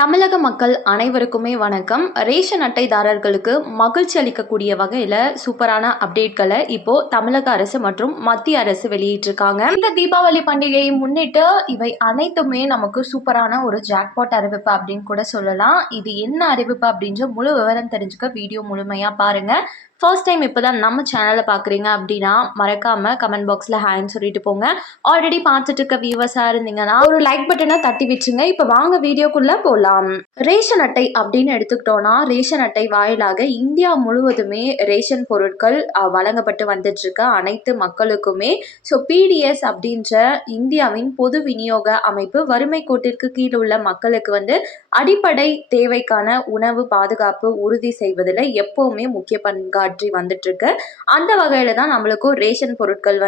தமிழக மக்கள் அனைவருக்குமே வணக்கம். ரேஷன் அட்டைதாரர்களுக்கு மகிழ்ச்சி அளிக்கக்கூடிய வகையில் சூப்பரான அப்டேட்களை இப்போ தமிழக அரசு மற்றும் மத்திய அரசு வெளியிட்டிருக்காங்க. இந்த தீபாவளி பண்டிகையை முன்னிட்டு இவை அனைத்துமே நமக்கு சூப்பரான ஒரு ஜாக்பாட் அறிவிப்பு அப்படின்னு கூட சொல்லலாம். இது என்ன அறிவிப்பு அப்படின்ற முழு விவரம் தெரிஞ்சுக்க வீடியோ முழுமையாக பாருங்க. ஃபர்ஸ்ட் டைம் இப்போ தான் நம்ம சேனலை பார்க்குறீங்க அப்படின்னா மறக்காமல் கமெண்ட் பாக்ஸில் ஹேன்னு சொல்லிட்டு போங்க. ஆல்ரெடி பார்த்துட்டு இருக்க வியூவர்ஸாக இருந்தீங்கன்னா ஒரு லைக் பட்டனை தட்டி வச்சுங்க. இப்போ வாங்க வீடியோக்குள்ளே போகலாம். ரேஷன் அட்டை அப்படின்னு எடுத்துக்கிட்டோன்னா ரேஷன் அட்டை வாயிலாக இந்தியா முழுவதுமே ரேஷன் பொருட்கள் வழங்கப்பட்டு வந்துட்டு இருக்க அனைத்து மக்களுக்குமே. ஸோ பிடிஎஸ் அப்படின்ற இந்தியாவின் பொது விநியோக அமைப்பு வறுமை கோட்டிற்கு கீழே உள்ள மக்களுக்கு அடிப்படை தேவைக்கான உணவு பாதுகாப்பு உறுதி செய்வதில் எப்பவுமே முக்கிய பங்காற்றி வந்துட்டு இருக்கு. அந்த வகையில தான் நம்மளுக்கும் ரேஷன் பொருட்கள்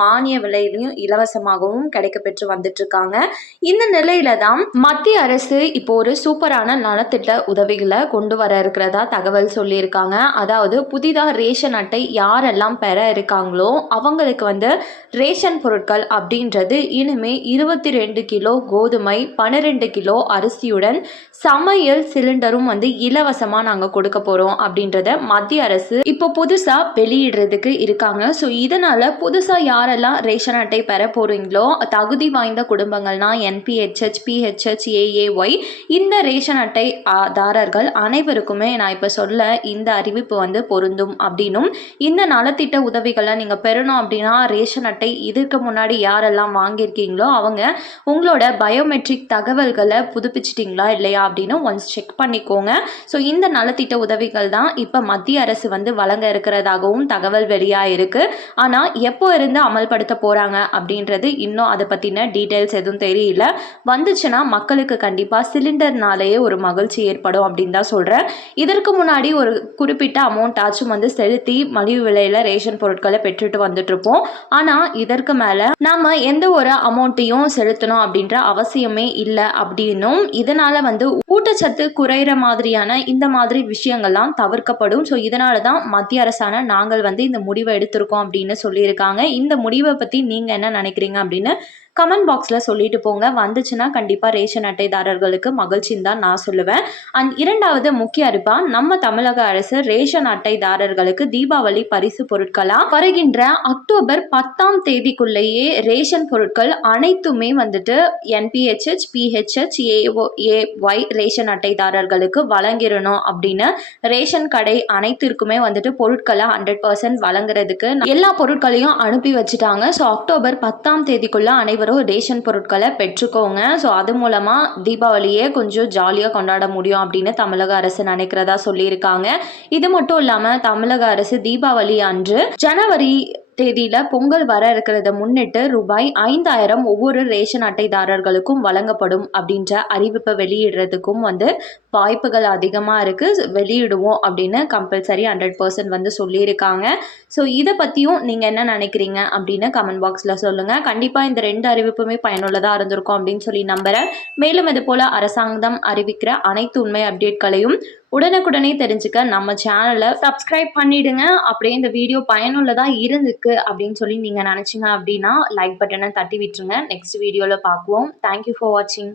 மானிய விலையிலையும் இலவசமாகவும் கிடைக்க பெற்று வந்துட்டு இருக்காங்க. இந்த நிலையில தான் மத்திய அரசு இப்போ ஒரு சூப்பரான நலத்திட்ட உதவிகளை கொண்டு வர இருக்கிறதா தகவல் சொல்லியிருக்காங்க. அதாவது புதிதாக ரேஷன் அட்டை யாரெல்லாம் பெற இருக்காங்களோ அவங்களுக்கு ரேஷன் பொருட்கள் அப்படின்றது இனிமே 22 கிலோ கோதுமை, 12 கிலோ அரிசியுடன் சமையல் சிலிண்டரும் இலவசமாக நாங்கள் கொடுக்க போகிறோம் அப்படின்றத மத்திய அரசு இப்போ புதுசாக வெளியிடுறதுக்கு இருக்காங்க. ஸோ இதனால் புதுசாக யாரெல்லாம் ரேஷன் அட்டை பெற போகிறீங்களோ தகுதி வாய்ந்த குடும்பங்கள்னா என்பிஹெச்ஹெச், பிஹெச்ஹெச், ஏஏஒய் இந்த ரேஷன் அட்டை தாரர்கள் அனைவருக்குமே நான் இப்போ சொல்ல இந்த அறிவிப்பு பொருந்தும் அப்படின்னும், இந்த நலத்திட்ட உதவிகளை நீங்கள் பெறணும் அப்படின்னா ரேஷன் அட்டை இதற்கு முன்னாடி யாரெல்லாம் வாங்கியிருக்கீங்களோ அவங்க உங்களோட பயோமெட்ரிக் தகவல்களை புதுப்பிச்சிட்டிங்களா இல்லையா அப்படின்னு ஒன்ஸ் செக் பண்ணிக்கோங்க. ஸோ இந்த நலத்திட்ட உதவிகள் தான் இப்போ மத்திய அரசு வழங்க இருக்கிறதாகவும் தகவல் வெளியாயிருக்கு. ஆனால் எப்போ இருந்து அமல்படுத்த போகிறாங்க அப்படின்றது இன்னும் அதை பற்றின டீட்டெயில்ஸ் எதுவும் தெரியல. வந்துச்சுன்னா மக்களுக்கு கண்டிப்பாக சிலிண்டர்னாலேயே ஒரு மகிழ்ச்சி ஏற்படும் அப்படின்னு தான் சொல்கிறேன். இதற்கு முன்னாடி ஒரு குறிப்பிட்ட அமௌண்ட் ஆச்சும் செலுத்தி மலிவு விலையில் ரேஷன் பொருட்களை பெற்றுட்டு வந்துட்டுருப்போம். ஆனால் இதற்கு மேலே நாம் எந்த ஒரு அமௌண்ட்டையும் செலுத்தணும் அப்படின்ற அவசியமே இல்லை அப்படின்னும், இதனால் ஊட்டச்சத்து குறைகிற மாதிரியான இந்த மாதிரி விஷயங்கள்லாம் தவிர்க்கப்படும். ஸோ இதனால தான் மத்திய அரசான நாங்கள் இந்த முடிவை எடுத்திருக்கோம் அப்படின்னு சொல்லியிருக்காங்க. இந்த முடிவை பற்றி நீங்கள் என்ன நினைக்கிறீங்க அப்படின்னு கமெண்ட் பாக்ஸில் சொல்லிட்டு போங்க. வந்துச்சுன்னா கண்டிப்பாக ரேஷன் அட்டைதாரர்களுக்கு மகிழ்ச்சின்னு தான் நான் சொல்லுவேன். அண்ட் இரண்டாவது முக்கிய அறிவிப்பாக நம்ம தமிழக அரசு ரேஷன் அட்டைதாரர்களுக்கு தீபாவளி பரிசு பொருட்களாக வருகின்ற அக்டோபர் 10ஆம் தேதிக்குள்ளேயே ரேஷன் பொருட்கள் அனைத்துமே என்பிஹெச்ஹெச், பிஹெச்ஹெச், ஏஏஒய் ரேஷன் அட்டைதாரர்களுக்கு வழங்கிடணும் அப்படின்னு ரேஷன் கடை அனைத்திற்குமே பொருட்களை 100% வழங்குறதுக்கு எல்லா பொருட்களையும் அனுப்பி வச்சுட்டாங்க. ஸோ அக்டோபர் 10ஆம் தேதிக்குள்ள அனைவரும் ரேஷன் பொருட்களை பெற்றுக்கோங்க. ஸோ அது மூலமாக தீபாவளியே கொஞ்சம் ஜாலியாக கொண்டாட முடியும் அப்படின்னு தமிழக அரசு நினைக்கிறதா சொல்லியிருக்காங்க. இது மட்டும் இல்லாமல் தமிழக அரசு தீபாவளி அன்று ஜனவரி தேதியில் பொங்கல் வர இருக்கிறத முன்னிட்டு ரூபாய் 5000 ஒவ்வொரு ரேஷன் அட்டைதாரர்களுக்கும் வழங்கப்படும் அப்படின்ற அறிவிப்பை வெளியிடுறதுக்கும் வாய்ப்புகள் அதிகமாக இருக்குது. வெளியிடுவோம் அப்படின்னு கம்பல்சரி 100% சொல்லியிருக்காங்க. ஸோ இதை பற்றியும் நீங்கள் என்ன நினைக்கிறீங்க அப்படின்னு கமெண்ட் பாக்ஸில் சொல்லுங்கள். கண்டிப்பாக இந்த 2 அறிவிப்புமே பயனுள்ளதாக இருந்திருக்கும் அப்படின்னு சொல்லி நம்புகிறேன். மேலும் இது போல் அரசாங்கம் அறிவிக்கிற அனைத்து உண்மை அப்டேட்களையும் உடனுக்குடனே தெரிஞ்சுக்க நம்ம சேனலை சப்ஸ்கிரைப் பண்ணிடுங்க. அப்படியே இந்த வீடியோ பயனுள்ளதாக இருந்துக்கு அப்படின்னு சொல்லி நீங்கள் நினச்சிங்க அப்படின்னா லைக் பட்டனை தட்டி விட்டுருங்க. நெக்ஸ்ட் வீடியோவில் பார்க்குவோம். தேங்க்யூ ஃபார் வாட்சிங்.